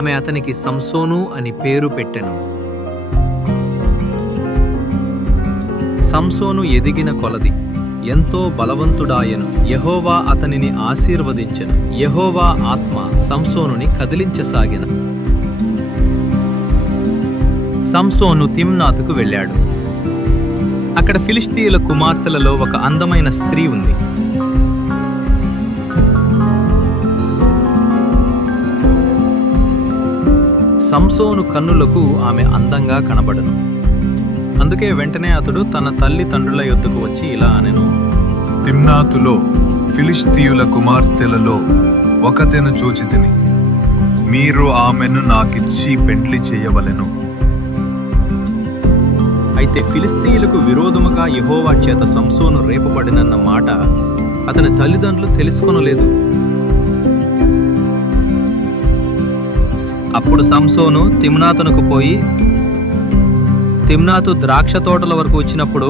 ఆమె అతనికి సంసోను అని పేరు పెట్టెను. సంసోను ఎదిగిన కొలది ఎంతో బలవంతుడాయెను. యెహోవా అతనిని ఆశీర్వదించెను. యెహోవా ఆత్మ సంసోనుని కదిలించసాగెను. సంసోను తిమ్నాతుకు వెళ్ళాడు. అక్కడ ఫిలిష్తీయుల కుమార్తెలలో ఒక అందమైన స్త్రీ ఉంది. సంసోను కన్నులకు ఆమె అందంగా కనబడను. అందుకే వెంటనే అతడు తన తల్లిదండ్రుల యొద్దకు వచ్చి ఇలా అనెను, తిమ్నాతులో ఫిలిష్తీయుల కుమార్తెలలో ఒకతెను చూచితిని. మీరు ఆమెను నాకిచ్చి పెండ్లి చేయవలెను. అయితే ఫిలిష్తీయులకు విరోధముగా యెహోవా చేత సంసోను రేపబడినన్న మాట అతని తల్లిదండ్రులు తెలుసుకొనలేదు. అప్పుడు సంసోను తిమ్నాతునకు పోయి తిమ్నాతు ద్రాక్ష తోటల వరకు వచ్చినప్పుడు